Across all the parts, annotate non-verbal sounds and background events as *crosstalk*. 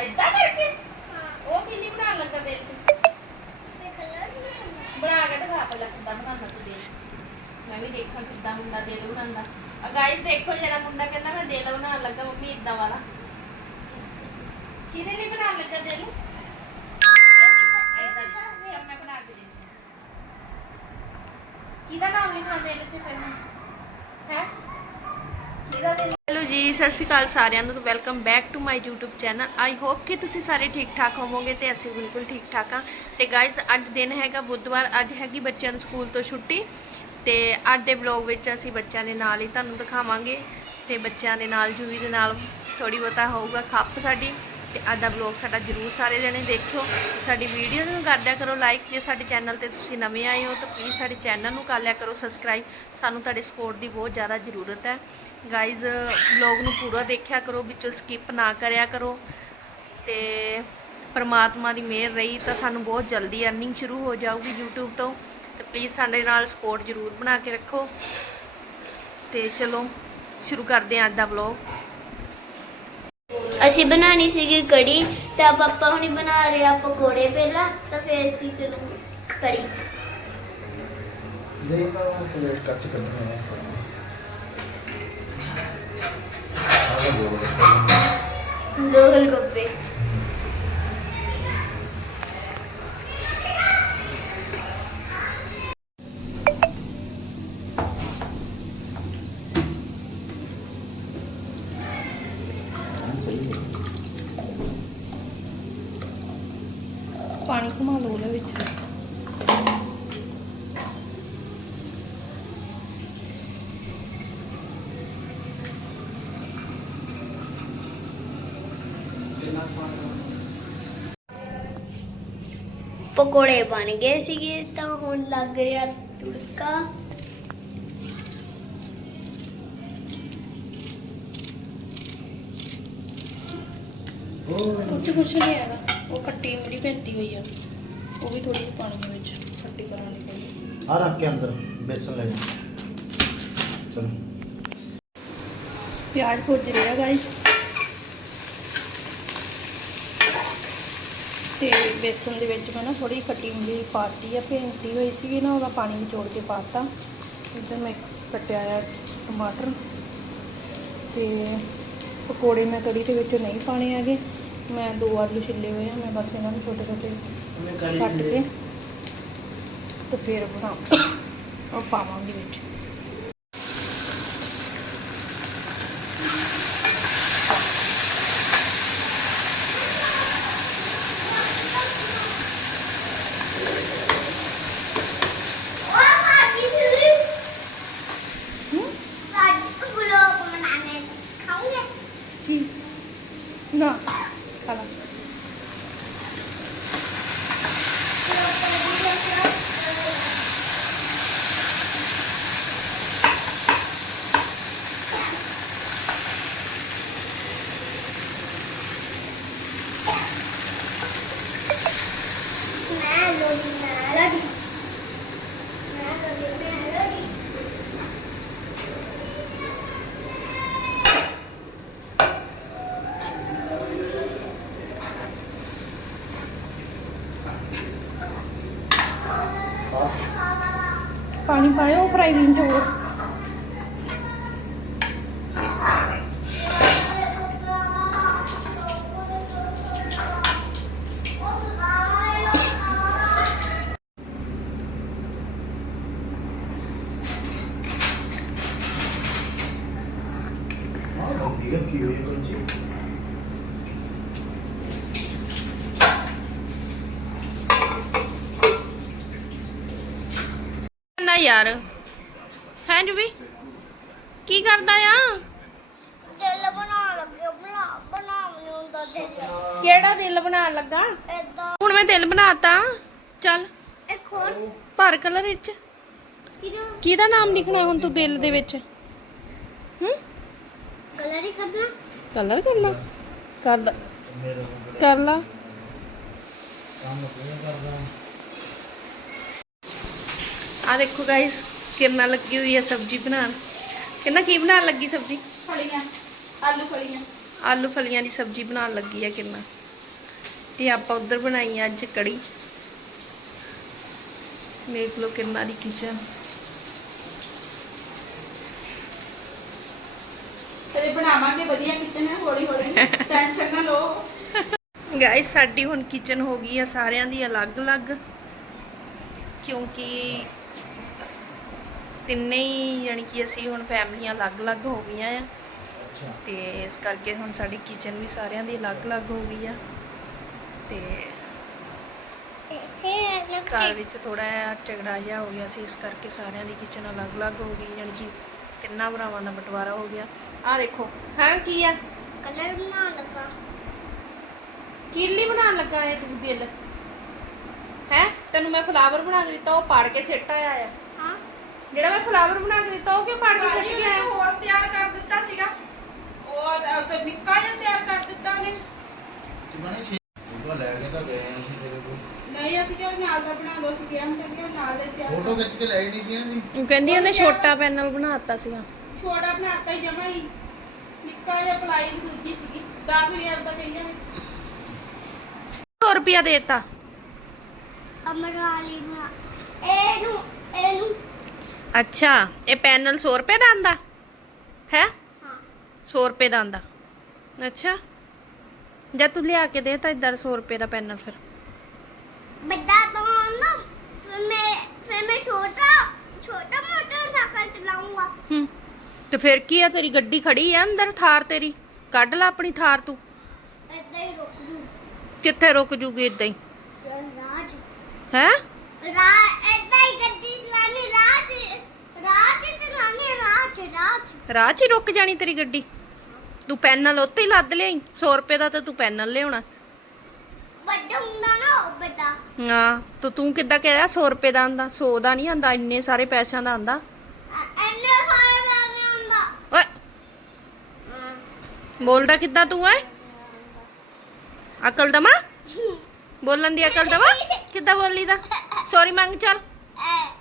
ਏਦਾਂ ਕਰਕੇ? ਉਹ ਕੀ ਨਹੀਂ ਬਣਾਉਣ ਲੱਗਾ ਦਿਲ ਤੇ? ਬਣਾ ਕੇ ਦਿਖਾ ਪਹਿਲਾਂ ਕਿੱਦਾਂ ਬਣਾਉਣਾ ਤੂੰ ਦਿਲ। ਮੈਂ ਵੀ ਦੇਖਾਂ ਕਿੱਦਾਂ ਮੁੰਡਾ ਦਿਲ ਬਣਾਉਂਦਾ। ਆ ਗਾਇਸ ਦੇਖੋ ਜਰਾ ਮੁੰਡਾ ਕਹਿੰਦਾ ਮੈਂ ਦਿਲ ਬਣਾਉਣ ਲੱਗਾ, ਮੰਮੀ ਇਦਾਂ ਵਾਲਾ। ਕਿਹਦੇ ਲਈ ਬਣਾਉਣ ਲੱਗਾ ਦਿਲ? ਏਦਾਂ ਦੀ। ਚੱਲ ਮੈਂ ਬਣਾ ਕੇ ਦਿੰਦੀ ਹਾਂ। ਕਿਹਦਾ ਨਾਮ ਲਿਖਣਾ ਦਿਲ 'ਚ ਫਿਰ ਮੈਂ ਹੈ ਕਿਹਦਾ ਦਿਲ ਹੈਲੋ ਜੀ ਸਤਿ ਸ਼੍ਰੀ ਅਕਾਲ ਸਾਰਿਆਂ ਨੂੰ welcome back to my YouTube channel I hope ਕਿ ਤੁਸੀਂ ਸਾਰੇ ਠੀਕ ਠਾਕ ਹੋਵੋਗੇ ਤੇ ਅਸੀਂ ਬਿਲਕੁਲ ਠੀਕ ਠਾਕ ਹਾਂ। ਤੇ ਗਾਇਸ ਅੱਜ ਦਿਨ ਹੈਗਾ ਬੁੱਧਵਾਰ, ਅੱਜ ਹੈਗੀ ਬੱਚਿਆਂ ਨੂੰ ਸਕੂਲ ਤੋਂ ਛੁੱਟੀ। ਤੇ ਅੱਜ ਦੇ ਵਲੌਗ ਵਿੱਚ ਅਸੀਂ ਬੱਚਿਆਂ ਦੇ ਨਾਲ ਹੀ ਤੁਹਾਨੂੰ ਦਿਖਾਵਾਂਗੇ। ਤੇ ਬੱਚਿਆਂ ਦੇ ਨਾਲ ਜੂਵੀ ਦੇ ਨਾਲ ਥੋੜੀ ਬਹੁਤਾ ਹੋਊਗਾ ਖੱਪ ਸਾਡੀ। ਤੇ ਅੱਜ ਦਾ ਵਲੌਗ ਸਾਡਾ ਜਰੂਰ ਸਾਰੇ ਜਣੇ ਦੇਖਿਓ। ਸਾਡੀ ਵੀਡੀਓ ਨੂੰ ਕਰਦਿਆ ਕਰੋ ਲਾਈਕ ਜੇ ਸਾਡੇ ਚੈਨਲ ਤੇ ਤੁਸੀਂ ਨਵੇਂ ਆਏ ਹੋ ਤਾਂ ਪਲੀਜ਼ ਸਾਡੇ ਚੈਨਲ ਨੂੰ ਕਰ ਲਿਆ ਕਰੋ ਸਬਸਕ੍ਰਾਈਬ ਸਾਨੂੰ ਤੁਹਾਡੇ ਸਪੋਰਟ ਦੀ ਬਹੁਤ ਜ਼ਿਆਦਾ ਜ਼ਰੂਰਤ ਹੈ। ਗਾਇਜ਼ ਵਲੌਗ ਨੂੰ ਪੂਰਾ ਦੇਖਿਆ ਕਰੋ ਵਿੱਚੋਂ ਸਕਿਪ ਨਾ ਕਰਿਆ ਕਰੋ ਤੇ ਪਰਮਾਤਮਾ ਦੀ ਮਿਹਰ ਰਹੀ ਤਾਂ ਸਾਨੂੰ ਬਹੁਤ ਜਲਦੀ ਅਰਨਿੰਗ ਸ਼ੁਰੂ ਹੋ ਜਾਊਗੀ YouTube ਤੋਂ। ਤੇ ਪਲੀਜ਼ ਸਾਡੇ ਨਾਲ ਸਪੋਰਟ ਜ਼ਰੂਰ ਬਣਾ ਕੇ ਰੱਖੋ। ਤੇ ਚਲੋ ਸ਼ੁਰੂ ਕਰਦੇ ਹਾਂ ਅੱਜ ਦਾ ਵਲੌਗ ਅਸੀਂ ਬਣਾਣੀ ਸੀਗੀ ਕੜੀ ਤਾਂ ਪਾਪਾ ਹੁਣੀ ਬਣਾ ਰਹੇ ਆ ਪਕੌੜੇ ਪਹਿਲਾਂ ਤਾਂ ਫਿਰ ਅਸੀਂ ਫਿਰ ਕੜੀ। ਦੇਖਦਾ ਹਾਂ ਕਿ ਕੱਚ ਕੱਢਣਾ ਹੈ गोलगप्पे पानी को मालूम है बिचारा ਪਕੌੜੇ ਬਣ ਗਏ ਸੀਗੇ ਤਾਂ ਹੁਣ ਲੱਗ ਰਿਹਾ ਤੁੜਕਾ ਉਹ ਕੁਝ ਕੁਝ ਨਹੀਂ ਹੈਗਾ ਉਹ ਖੱਟੀ ਮਿਲੀ ਪੈਂਤੀ ਹੋਈ ਆ ਉਹ ਵੀ ਥੋੜੀ ਜਿਹੀ ਪਾਣੀ ਦੇ ਵਿੱਚ ਖੱਟੀ ਕਰਾਉਣੀ ਪਈ ਆ ਰੱਖ ਕੇ ਅੰਦਰ ਬੇਸਨ ਲੈ ਜਾ। ਚਲੋ। ਪਿਆਜ਼ ਭੁੱਜ ਰਿਹਾ ਗਾਇਸ ਤੇ ਬੇਸਨ ਦੇ ਵਿੱਚ ਮੈਂ ਨਾ ਥੋੜੀ ਖੱਟੀ ਮਿਲੀ ਪਾਤੀ ਆ ਭੇਂਤੀ ਹੋਈ ਸੀਗੀ ਨਾ ਉਹਦਾ ਪਾਣੀ ਨਿਚੋੜ ਕੇ ਪਾਤਾ। ਇੱਧਰ ਮੈਂ ਕੱਟਿਆ ਆ ਟਮਾਟਰ। ਤੇ ਪਕੌੜੇ ਮੈਂ ਕੜੀ ਦੇ ਵਿੱਚ ਨਹੀਂ ਪਾਣੇ ਹੈਗੇ। ਮੈਂ ਦੋ ਆਲੂ ਛਿੱਲੇ ਹੋਏ ਆ ਮੈਂ ਬਸ ਇਹਨਾਂ ਨੂੰ ਛੋਟੇ ਛੋਟੇ ਕੱਟ ਕੇ ਤੇ ਫਿਰ ਬਣਾ ਉਹ ਪਾਵਾਂਗੀ ਵਿੱਚ ਹੂੰ ਕੀ ਨਾ ਖਾਲਾ ਪਾਣੀ ਪਾਇਓ ਫਰਾਈਵਿੰਗ ਚ ਹੋਰ ਆਹ ਬੰਦੀ ਰੱਖੀ ਹੋਈ ਹੈ ਕੁਲਚੀ ਨਾ ਯਾਰ। ਹੈ ਜੁਵੀ ਕੀ ਕਰਦਾ ਆ? ਦਿਲ ਬਣਾ ਲੱਗੇ ਬਣਾ ਬਣਾ ਨਹੀਂ ਹੁੰਦਾ ਦਿਲ ਕਿਹੜਾ ਦਿਲ ਬਣਾਉਣ ਲੱਗਾ? ਹੁਣ ਮੈਂ ਦਿਲ ਬਣਾਤਾ। ਚੱਲ। ਇੱਕ ਹੋਰ। ਭਰ ਕਲਰ ਵਿੱਚ। ਕਿਹਦਾ? ਨਾਮ ਲਿਖਣਾ ਹੁਣ ਤੂੰ ਦਿਲ ਦੇ ਵਿੱਚ? ਹੂੰ? ਕਲਰ ਹੀ ਕਰਨਾ। ਕਲਰ ਕਰਨਾ। ਕਰ ਦ- ਮੇਰਾ ਕਰ ਲਾ ਕੰਮ ਕਿਵੇਂ ਕਰਦਾ? ਆ ਦੇਖੋ ਗਾਇਸ ਕਿਰਨਾ ਲੱਗੀ ਹੋਈ ਹੈ ਸਬਜ਼ੀ ਬਣਾਉਣ। ਕਿੰਨਾ ਕੀ ਬਣਾਉਣ ਲੱਗੀ ਸਬਜ਼ੀ? ਫਲੀਆਂ ਆਲੂ ਫਲੀਆਂ। ਆਲੂ ਫਲੀਆਂ ਦੀ ਸਬਜ਼ੀ ਬਣਾਉਣ ਲੱਗੀ ਹੈ ਕਿਰਨਾ। ਇਹ ਆਪਾਂ ਉਧਰ ਬਣਾਈ ਆ ਅੱਜ ਕੜੀ। ਦੇਖ ਲਓ ਕਿੰਨਾ ਦੀ ਕਿਚਨ ਤੇਰੇ ਬਣਾਵਾਂਗੇ ਵਧੀਆ ਕਿਚਨ ਹੈ ਹੌਲੀ ਹੌਲੀ। ਟੈਨਸ਼ਨ ਨਾ ਲਓ। ਗਾਇਸ ਸਾਡੀ ਹੁਣ ਕਿਚਨ ਹੋ ਗਈ ਆ ਸਾਰਿਆਂ ਦੀ ਅਲੱਗ-ਅਲੱਗ। ਕਿਉਂਕਿ ਸ- ਤਿੰਨੇ ਹੀ ਯਾਨੀ ਕਿ ਅਸੀਂ ਹੁਣ ਫੈਮਲੀਆਂ ਅਲੱਗ-ਅਲੱਗ ਹੋ ਗਈਆਂ ਆ। ਤੇ ਇਸ ਕਰਕੇ ਹੁਣ ਸਾਡੀ ਕਿਚਨ ਵੀ ਸਾਰਿਆਂ ਦੀ ਅਲੱਗ-ਅਲੱਗ ਹੋ ਗਈ ਆ। ਤੇ ਐਸੇ ਘਰ ਅਲੱਗ ਵਿੱਚ ਥੋੜਾ ਜਿਹਾ ਝਗੜਾ ਜਿਹਾ ਹੋ ਗਿਆ ਸੀ ਇਸ ਕਰਕੇ ਸਾਰਿਆਂ ਦੀ ਕਿਚਨ ਅਲੱਗ-ਅਲੱਗ ਹੋ ਗਈ ਯਾਨੀ ਕਿ ਤਿੰਨਾਂ ਭਰਾਵਾਂ ਦਾ ਬਟਵਾਰਾ ਹੋ ਗਿਆ। ਆ ਦੇਖੋ ਹਾਂ ਕੀ ਆ? ਕਲਰ ਬਣਾ ਲਗਾ। ਕੀਲੀ ਬਣਾਉਣ ਲੱਗਾ ਹੈ ਤੂੰ ਦਿਲ? ਹੈ? ਤੈਨੂੰ ਮੈਂ ਫਲਾਵਰ ਬਣਾ ਕੇ ਦਿੱਤਾ ਉਹ ਪਾੜ ਕੇ ਸਿੱਟ ਆਇਆ ਆ। ਜਿਹੜਾ ਮੈਂ ਫਲਾਵਰ ਬਣਾ ਕੇ ਦਿੱਤਾ ਉਹ ਕਿਉਂ ਪਾੜ ਕੇ ਭਾਜੀ ਸਿੱਟ ਉਹਨੇ ਗਿਆ ਹੋਰ ਤਿਆਰ ਕਰ ਦਿੱਤਾ ਸੀਗਾ। ਉਹ ਉਹ ਤਾਂ ਨਿੱਕਾ ਜਿਹਾ ਤਿਆਰ ਕਰ ਦਿੱਤਾ ਉਹਨੇ। ਚਿਮਣੀ ਛੇ ਉਹ ਲੈ ਕੇ ਤਾਂ ਗਏ ਅਸੀਂ ਤੇਰੇ ਕੋਲ। ਨਹੀਂ ਅਸੀਂ ਕਿਹਾ ਨਾਲ ਦਾ ਬਣਾ ਲਓ ਸੀ ਕਿਹਾ ਹੁਣ ਕਹਿੰਦੇ ਉਹ ਨਾਲ ਦਾ ਤਿਆਰ ਫੋਟੋ ਕਰ। ਖਿੱਚ ਕੇ ਲੈ ਗਈ ਨਹੀਂ ਸੀ ਇਹਨਾਂ ਦੀ ਉਹ ਕਹਿੰਦੀ ਉਹਨੇ ਛੋਟਾ ਪੈਨਲ ਬਣਾਤਾ ਸੀਗਾ। ਛੋਟਾ ਬਣਾਤਾ ਹੀ ਜਮਾ ਹੀ। ਨਿੱਕਾ ਜਿਹਾ ਪਲਾਈ ਵੀ ਦੂਜੀ ਸੀਗੀ। 10000 ਦਾ ਕਹੀਆਂ 100 ਰੁਪਿਆ ਦੇਤਾ ਅਮਰਾਲੀ ਬਣਾ ਅੱਛਾ ਇਹ ਪੈਨਲ 100 ਰੁਪਏ ਦਾ ਆਂਦਾ ਹੈ? ਹਾਂ 100 ਰੁਪਏ ਦਾ ਆਂਦਾ ਅੱਛਾ। ਜਦ ਤੂੰ ਲਿਆ ਕੇ ਦੇ ਤਾਂ ਇਦਾਂ 100 ਰੁਪਏ ਦਾ ਪੈਨਲ ਫਿਰ। ਵੱਡਾ ਤਾਂ ਨਾ ਫਿਰ ਮੈਂ ਫਿਰ ਮੈਂ ਛੋਟਾ ਛੋਟਾ ਮੋਟਰਸਾਈਕਲ ਚਲਾਉਂਗਾ ਹੂੰ। ਤੇ ਫਿਰ ਕੀ ਆ ਤੇਰੀ ਗੱਡੀ ਖੜੀ ਆ ਅੰਦਰ ਥਾਰ ਤੇਰੀ? ਕੱਢ ਲੈ ਆਪਣੀ ਥਾਰ ਤੂੰ। ਏਦਾਂ ਹੀ ਰੁਕ ਜੂ। ਕਿੱਥੇ ਰੁਕ ਜੂਗੀ ਇਦਾਂ ਹੀ? ਰਾਜ। ਹੈ? ਰਾ ਏਦਾਂ ਹੀ ਗੱਡੀ ਚਲਾਣੀ ਰਾਜ ਰਾਜ ਚਲਾਣੀ ਰਾਜ ਰਾਜ। ਰਾਹ 'ਚ ਹੀ ਰੁਕ ਜਾਣੀ ਤੇਰੀ ਗੱਡੀ। ਤੂੰ ਪੈਨਲ ਉੱਤੇ ਹੀ ਲੱਦ ਲਿਆਈ। 100 ਰੁਪਏ ਦਾ ਤਾਂ ਤੂੰ ਪੈਨਲ ਲਿਆਉਣਾ। ਵੱਡਾ ਹੁੰਦਾ ਨਾ ਉਹ ਵੱਡਾ। ਹਾਂ ਤਾਂ ਤੂੰ ਕਿੱਦਾਂ ਕਹਿਆ 100 ਰੁਪਏ ਦਾ ਆਂਦਾ। 100 ਦਾ ਨਹੀਂ ਆਂਦਾ ਇੰਨੇ ਸਾਰੇ ਪੈਸਿਆਂ ਦਾ ਆਂਦਾ। ਸਾਰੇ ਹੁੰਦਾ ਓਏ। ਬੋਲਦਾ ਕਿੱਦਾਂ ਤੂੰ ਐ ਅਕਲ ਦਮਾ? ਬੋਲਣ ਦੀ ਅਕਲ ਦਵਾ ਕਿੱਦਾਂ ਬੋਲੀ ਦਾ ਸੌਰੀ ਮੰਗ ਚੱਲ।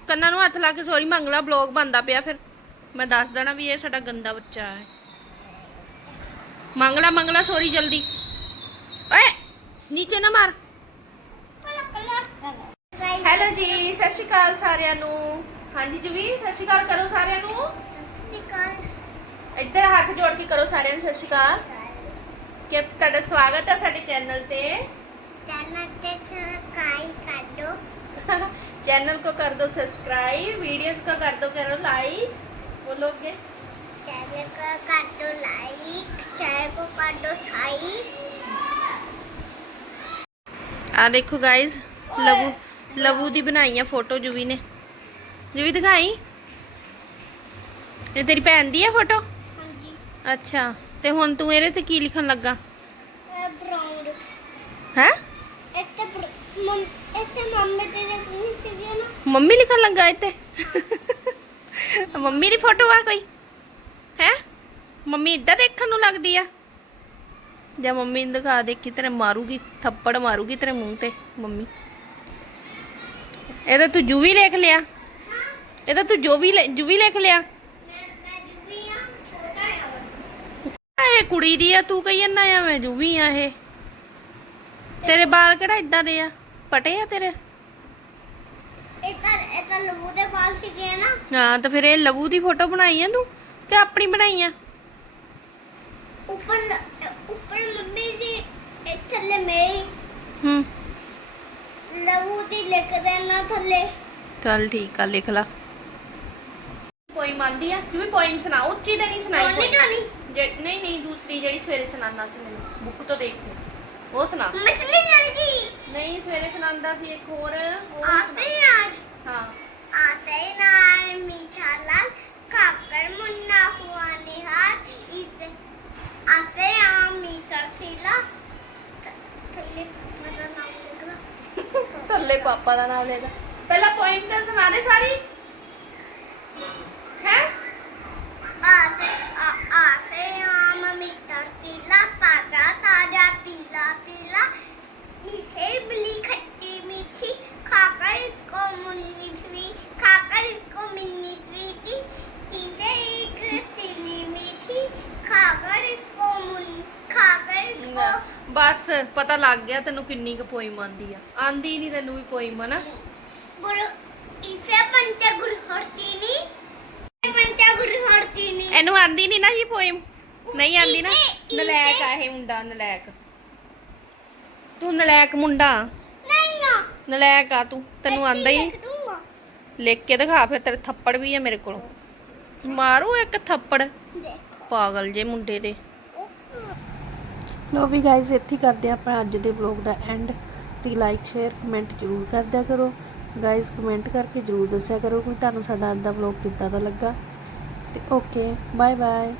ਕੰਨਾਂ ਨੂੰ ਹੱਥ ਲਾ ਕੇ ਸੌਰੀ ਮੰਗ ਲਾ ਬਲੌਗ ਬੰਦਾ ਪਿਆ ਫਿਰ। ਮੈਂ ਦੱਸ ਦੇਣਾ ਵੀ ਇਹ ਸਾਡਾ ਗੰਦਾ ਬੱਚਾ ਹੈ। ਮੰਗ ਲਾ ਮੰਗ ਲਾ ਸੌਰੀ ਜਲਦੀ। ਓਏ, ਨੀਚੇ ਨਾ ਮਾਰ। ਹੈਲੋ ਜੀ, ਸਤਿ ਸ਼੍ਰੀ ਅਕਾਲ ਸਾਰਿਆਂ ਨੂੰ। ਹਾਂਜੀ ਜੁਵੀ ਸਤਿ ਸ਼੍ਰੀ ਅਕਾਲ ਕਰੋ ਸਾਰਿਆਂ ਨੂੰ। ਇੱਧਰ ਹੱਥ ਜੋੜ ਕੇ ਕਰੋ ਸਾਰਿਆਂ ਨੂੰ ਸਤਿ ਸ਼੍ਰੀ ਅਕਾਲ। ਕਿ ਤੁਹਾਡਾ ਸਵਾਗਤ ਹੈ ਸਾਡੇ ਚੈਨਲ ਤੇ। *laughs* चैनल को कर दो सब्सक्राइब वीडियोस को कर दो करो लाइक बोलोगे ਆ ਦੇਖੋ ਗਾਇਜ਼ ਲਵੂ ਲਵੂ ਦੀ ਬਣਾਈ ਆ ਫੋਟੋ ਜੁਵੀ ਨੇ ਜੁਵੀ ਦਿਖਾਈ ਇਹ ਤੇਰੀ ਭੈਣ ਦੀ ਆ ਫੋਟੋ ਅੱਛਾ ਤੇ ਹੁਣ ਤੂੰ ਇਹਦੇ ਤੇ ਕੀ ਲਿਖਣ ਲੱਗਾ ਹੈ ਮੰਮੀ ਲਿਖਣ ਲੱਗਾ ਇੱਥੇ। ਮੰਮੀ ਦੀ ਫੋਟੋ ਆ ਕੋਈ? ਹੈ? ਮੰਮੀ ਇਦਾਂ ਦੇਖਣ ਨੂੰ ਲੱਗਦੀ ਆ। ਜਾਂ ਮੰਮੀ ਨੂੰ ਦਿਖਾ ਦੇਖੀ ਤੇਰੇ ਮਾਰੂਗੀ, ਥੱਪੜ ਮਾਰੂਗੀ ਤੇਰੇ ਮੂੰਹ ਤੇ, ਮੰਮੀ। ਇਹਦਾ ਤੂੰ ਜੂਵੀ ਲਿਖ ਲਿਆ। ਇਹਦਾ ਤੂੰ ਜੋ ਵੀ ਜੂਵੀ ਲਿਖ ਲਿਆ। ਇਹ ਕੁੜੀ ਦੀ ਆ, ਤੂੰ ਕਹੀ ਜਾਂਦਾ ਆ, ਮੈਂ ਜੂਵੀ ਆ ਇਹ। ਤੇਰੇ ਬਾਲ ਕਿਹੜਾ ਇਦਾਂ ਦੇ ਆ? ਪਟੇ ਆ ਤੇਰੇ? ਹਾਂ ਤਾਂ ਫਿਰ ਇਹ ਲਵੂ ਦੀ ਫੋਟੋ ਬਣਾਈ ਆ ਤੂੰ? ਕਿ ਆਪਣੀ ਬਣਾਈ ਆ? ਉੱਪਰ ਉੱਪਰ ਮੰਮੀ ਦੀ ਇਹ ਥੱਲੇ ਮੇਰੀ ਹੂੰ। ਲਹੂ ਦੀ ਲਿਖ ਦੇਣਾ ਥੱਲੇ। ਚੱਲ ਠੀਕ ਆ ਲਿਖ ਲਾ। ਪੋਇਮ ਆਂਦੀ ਆ? ਤੂੰ ਵੀ ਪੋਇਮ ਸੁਣਾ ਉੱਚੀ ਤੇ ਨਹੀਂ ਸੁਣਾਈ ਟੋਨੀ poem। ਟੋਨੀ ਜੇ- ਨਹੀਂ ਨਹੀਂ ਦੂਸਰੀ ਜਿਹੜੀ ਸਵੇਰੇ ਸੁਣਾਉਂਦਾ ਸੀ ਮੈਨੂੰ ਬੁੱਕ ਤੋਂ ਦੇਖ ਕੇ ਉਹ ਸੁਣਾ। ਮਛਲੀ ਜਲ ਗਈ ਨਹੀਂ ਸਵੇਰੇ ਸੁਣਾਉਂਦਾ ਸੀ ਇੱਕ ਹੋਰ ਉਹ आते सुਣਾ- यार ਹਾਂ आते यार मीठा लाल खाकर मुन्ना हुआ निहार इसे आते यार मीठा खिला थैले मतलब नाम लिखना थल्ले ਪਾਪਾ ਦਾ ਨਾਮ ਲੈਦਾ ਲੱਗ ਗਿਆ ਤੈਨੂੰ ਕਿੰਨੀ ਕੁ ਪੋਇਮ ਆਂਦੀ ਆ। ਆਂਦੀ ਨਹੀਂ ਤੈਨੂੰ ਵੀ ਪੋਇਮ ਨਾ। ਗੁਰੂ ਇਸੇ ਪੰਚਾ ਗੁਰੂ ਹਰਚੀਨੀ ਪੰਚਾ ਗੁਰੂ ਹਰਚੀਨੀ ਇਹਨੂੰ ਆਂਦੀ ਨਹੀਂ ਨਾ ਜੀ ਪੋਇਮ? ਨਹੀਂ ਆਂਦੀ ਨਾ? ਨਲਾਇਕ ਆ ਇਹ ਮੁੰਡਾ ਨਲਾਇਕ ਤੂੰ ਨਲਾਇਕ ਮੁੰਡਾ। ਨਹੀਂ ਨਾ ਨਲਾਇਕ ਆ ਤੂੰ ਤੈਨੂੰ ਆਂਦਾ ਹੀ ਲਿਖ ਕੇ ਦਿਖਾ ਫਿਰ ਤੇਰੇ ਥੱਪੜ ਵੀ ਆ ਮੇਰੇ ਕੋਲ। ਮਾਰੂ ਇੱਕ ਥੱਪੜ। ਪਾਗਲ ਜੇ ਮੁੰਡੇ ਦੇ। ਲੋ ਵੀ ਗਾਇਜ਼ ਇੱਥੇ ਕਰਦੇ ਹਾਂ ਆਪਾਂ ਅੱਜ ਦੇ ਵਲੌਗ ਦਾ ਐਂਡ ਤੇ ਲਾਈਕ ਸ਼ੇਅਰ ਕਮੈਂਟ ਜ਼ਰੂਰ ਕਰਦਿਆ ਕਰੋ। ਗਾਇਜ਼ ਕਮੈਂਟ ਕਰਕੇ ਜ਼ਰੂਰ ਦੱਸਿਆ ਕਰੋ ਕਿ ਤੁਹਾਨੂੰ ਸਾਡਾ ਅੱਜ ਦਾ ਵਲੌਗ ਕਿੱਦਾਂ ਦਾ ਲੱਗਾ। ਤੇ ਓਕੇ ਬਾਏ ਬਾਏ